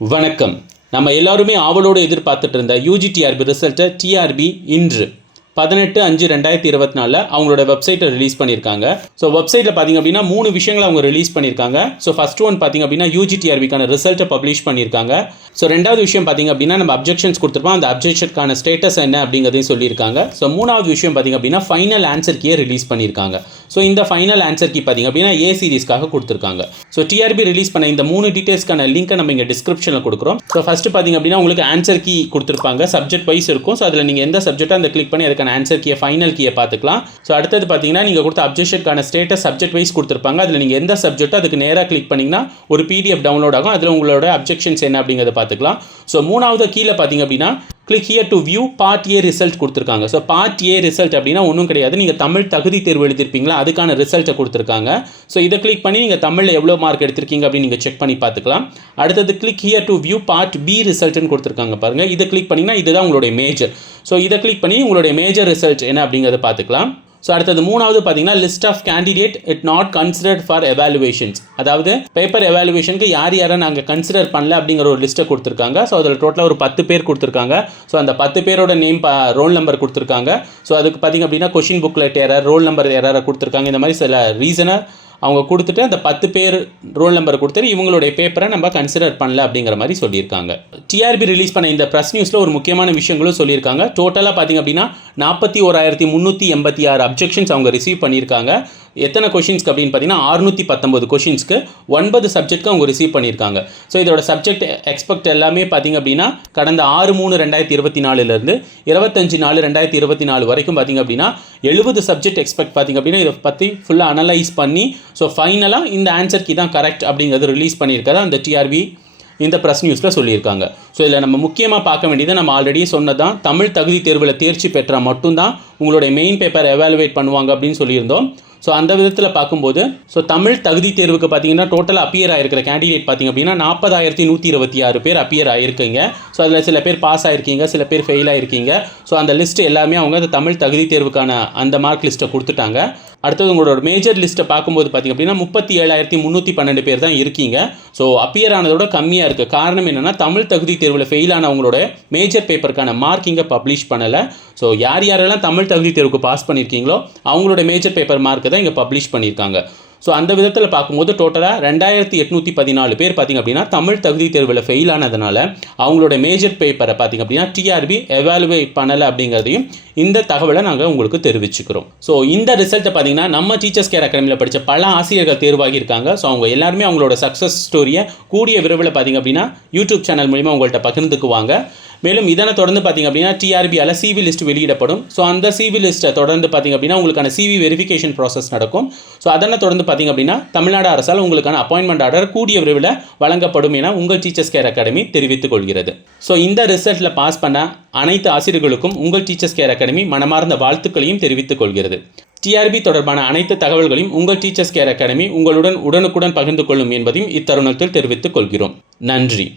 வணக்கம். நம்ம எல்லாருமே ஆவலோடு எதிர்பார்த்துட்டு இருந்த யூஜிடிஆர்பி ரிசல்ட்டை டிஆர்பி இன்று 18/5/2024 அவங்களோட வெப்சைட்டை ரிலீஸ் பண்ணியிருக்காங்க. ஸோ வெப்சைட்டில் பார்த்திங்க அப்படின்னா 3 விஷயங்களை அவங்க ரிலீஸ் பண்ணியிருக்காங்க. ஸோ ஃபஸ்ட் ஒன் பார்த்திங்க அப்படின்னா யூஜிடிஆர்பிக்கான ரிசல்ட்டை பப்ளிஷ் பண்ணியிருக்காங்க. ஸோ ரெண்டாவது விஷயம் பார்த்திங்க அப்படின்னா நம்ம அப்ஜெக்ஷன்ஸ் கொடுத்துருப்போம், அந்த அப்ஜெக்ஷனுக்கான ஸ்டேட்டஸ் என்ன அப்படிங்கிறதையும் சொல்லியிருக்காங்க. ஸோ மூணாவது விஷயம் பார்த்திங்க அப்படின்னா ஃபைனல் ஆன்சர் கீயை ரிலீஸ் பண்ணியிருக்காங்க. ஸோ இந்த ஃபைனல் ஆன்சர் கீ பார்த்திங்க அப்படின்னா ஏ சீரிஸ்க்காக கொடுத்துருக்காங்க. ஸோ டிஆர்பி ரிலீஸ் பண்ண இந்த 3 டீட்டெயில்ஸ்க்கான லிங்க்கை நம்ம இங்கே டிஸ்கிரிப்ஷனில் கொடுக்குறோம். ஸோ ஃபஸ்ட்டு பார்த்திங்க அப்படின்னா உங்களுக்கு ஆன்சர் கீ கொடுத்துருப்பாங்க, சப்ஜெக்ட் வைஸ் இருக்கும். ஸோ அதில் நீங்கள் எந்த சப்ஜெக்ட்டோ அந்த கிளிக் பண்ணி அதுக்கான ஆன்சர் கீயை ஃபைனல் கீயை பார்த்துக்கலாம். ஸோ அடுத்தது பார்த்தீங்கன்னா நீங்கள் கொடுத்த அப்ஜெக்ஷனுக்கான ஸ்டேட்டஸ் சப்ஜெக்ட் வைஸ் கொடுத்துருப்பாங்க. அதில் நீங்கள் எந்த சப்ஜெக்ட்டோ அதுக்கு நேராக கிளிக் பண்ணிங்கன்னா ஒரு பிடிஎஃப் டவுன்லோட் ஆகும். அதில் உங்களோட அப்ஜெக்ஷன்ஸ் என்ன அப்படிங்கிறத பார்த்துக்கலாம். ஸோ மூணாவது கீழே பார்த்தீங்க அப்படின்னா click here to view part A result கொடுத்துருக்காங்க. ஸோ பார்ட் ஏ ரிசல்ட் அப்படின்னா ஒன்றும் கிடையாது, நீங்கள் தமிழ் தகுதி தேர்வு எழுதிருப்பீங்களா அதுக்கான ரிசல்ட்டை கொடுத்துருக்காங்க. ஸோ இதை கிளிக் பண்ணி நீங்கள் தமிழில் எவ்வளோ மார்க் எடுத்திருக்கீங்க அப்படின்னு நீங்கள் செக் பண்ணி பார்த்துக்கலாம். அடுத்தது click here to view part B ரிசல்ட்னு கொடுத்துருக்காங்க பாருங்கள். இதை கிளிக் பண்ணிங்கன்னா இதுதான் உங்களுடைய மேஜர். ஸோ இதை கிளிக் பண்ணி உங்களுடைய மேஜர் ரிசல்ட் என்ன அப்படிங்கிறத பார்த்துக்கலாம். ஸோ அடுத்தது மூணாவது பார்த்தீங்கன்னா list of candidate it not considered for evaluations, அதாவது பேப்பர் எவாலுவேஷனுக்கு யாரை நாங்கள் கன்சிடர் பண்ணல அப்படிங்கிற ஒரு லிஸ்ட்டை கொடுத்துருக்காங்க. ஸோ அதில் டோட்டலாக ஒரு 10 பேர் கொடுத்துருக்காங்க. ஸோ அந்த 10 பேரோட நேம் ரோல் நம்பர் கொடுத்துருக்காங்க. ஸோ அதுக்கு பார்த்திங்க அப்படின்னா question booklet error, roll number எரரை கொடுத்துருக்காங்க. இந்த மாதிரி சில ரீசனை அவங்க கொடுத்துட்டு அந்த 10 பேர் ரோல் நம்பர் கொடுத்துட்டு இவங்களுடைய பேப்பரை நம்ம கன்சிடர் பண்ணல அப்படிங்கிற மாதிரி சொல்லியிருக்காங்க. டிஆர்பி ரிலீஸ் பண்ண இந்த ப்ரெஸ் நியூஸில் ஒரு முக்கியமான விஷயங்களும் சொல்லியிருக்காங்க. டோட்டலாக பார்த்திங்க அப்படின்னா 41,386 அப்ஜெக்ஷன்ஸ் அவங்க ரிசீவ் பண்ணியிருக்காங்க. எத்தனை கொஷின்ஸ்க்கு அப்படின்னு பார்த்தீங்கன்னா 619 கொஷின்ஸ்க்கு 9 சப்ஜெக்ட்க்கு அவங்க ரிசீவ் பண்ணியிருக்காங்க. ஸோ இதோட சப்ஜெக்ட் எக்ஸ்பெக்ட் எல்லாமே பார்த்திங்க அப்படின்னா கடந்த 6/3/2024 25/4/2024 வரைக்கும் பார்த்திங்க அப்படின்னா 70 சப்ஜெக்ட் எக்ஸ்பெக்ட் பார்த்திங்க அப்படின்னா இதை பற்றி ஃபுல்லாக அனலைஸ் பண்ணி ஸோ ஃபைனலாக இந்த ஆன்சர் கீ தான் கரெக்ட் அப்படிங்கிறது ரிலீஸ் பண்ணியிருக்காரு அந்த டிஆர்பி இந்த ப்ரெஸ் நியூஸில் சொல்லியிருக்காங்க. ஸோ இதில் நம்ம முக்கியமாக பார்க்க வேண்டியது நம்ம ஆல்ரெடி சொன்னதான், தமிழ் தகுதி தேர்வில் தேர்ச்சி பெற்றால் மட்டும்தான் உங்களுடைய மெயின் பேப்பர் எவாலுவேட் பண்ணுவாங்க அப்படின்னு சொல்லியிருந்தோம். ஸோ அந்த விதத்தில் பார்க்கும்போது ஸோ தமிழ் தகுதி தேர்வுக்கு பார்த்தீங்கன்னா டோட்டலாக அப்பியர் ஆகிருக்கிற கேண்டிடேட் பார்த்திங்க அப்படின்னா 40,126 பேர் அப்பியர் ஆகிருக்கீங்க. ஸோ அதில் சில பேர் பாஸ் ஆகிருக்கீங்க, சில பேர் ஃபெயில் ஆகிருக்கீங்க. ஸோ அந்த லிஸ்ட்டு எல்லாமே அவங்க அந்த தமிழ் தகுதி தேர்வுக்கான அந்த மார்க் லிஸ்ட்டை கொடுத்துட்டாங்க. அடுத்தது உங்களோட மேஜர் லிஸ்ட்டை பார்க்கும்போது பார்த்திங்க அப்படின்னா 37,312 பேர் தான் இருக்கீங்க. ஸோ அப்பியர் ஆனதோட கம்மியாக இருக்குது. காரணம் என்னென்னா தமிழ் தகுதி தேர்வில் ஃபெயில் ஆனவங்களோட மேஜர் பேப்பருக்கான மார்க் இங்கே பப்ளிஷ் பண்ணலை. ஸோ யாரெல்லாம் தமிழ் தகுதி தேர்வுக்கு பாஸ் பண்ணியிருக்கீங்களோ அவங்களோட மேஜர் பேப்பர் மார்க்கு தான் இங்கே பப்ளிஷ் பண்ணியிருக்காங்க. ஸோ அந்த விதத்தில் பார்க்கும்போது டோட்டலாக 2,814 பேர் பார்த்திங்க அப்படின்னா தமிழ் தகுதி தேர்வில் ஃபெயில் ஆனதுனால அவங்களோட மேஜர் பேப்பரை பார்த்திங்க அப்படின்னா டிஆர்பி எவாலுவேட் பண்ணலை அப்படிங்கிறதையும் இந்த தகவலை நாங்கள் உங்களுக்கு தெரிவிச்சுக்கிறோம். ஸோ இந்த ரிசல்ட்டை பார்த்திங்கன்னா நம்ம டீச்சர்ஸ் கேர் அகாடமியில் படித்த பல ஆசிரியர்கள் தேர்வாகி இருக்காங்க. ஸோ அவங்க எல்லாருமே அவங்களோட சக்ஸஸ் ஸ்டோரியை கூடிய விரைவில் பார்த்திங்க அப்படின்னா யூடியூப் சேனல் மூலிமா உங்கள்கிட்ட பகிர்ந்துக்குவாங்க. மேலும் இதனை தொடர்ந்து பார்த்திங்க அப்படின்னா டிஆர்பியால் சிவி லிஸ்ட் வெளியிடப்படும். ஸோ அந்த சிவி லிஸ்ட்டை தொடர்ந்து பார்த்திங்க அப்படின்னா உங்களுக்கான சிவி வெரிஃபிகேஷன் ப்ராசஸ் நடக்கும். ஸோ அதனை தொடர்ந்து பார்த்திங்க அப்படின்னா தமிழ்நாடு அரசால் உங்களுக்கான அப்பாயின்மெண்ட் ஆர்டர் கூடிய விரைவில் வழங்கப்படும் என உங்கள் டீச்சர்ஸ் கேர் அகாடமி தெரிவித்துக் கொள்கிறது. ஸோ இந்த ரிசல்ட்டில் பாஸ் பண்ண அனைத்து ஆசிரியர்களுக்கும் உங்கள் டீச்சர்ஸ் கேர் அகாடமி மனமார்ந்த வாழ்த்துக்களையும் தெரிவித்துக் கொள்கிறது. டிஆர்பி தொடர்பான அனைத்து தகவல்களையும் உங்கள் டீச்சர்ஸ் கேர் அகாடமி உங்களுடன் உடனுக்குடன் பகிர்ந்து கொள்ளும் என்பதையும் இத்தருணத்தில் தெரிவித்துக் கொள்கிறோம். நன்றி.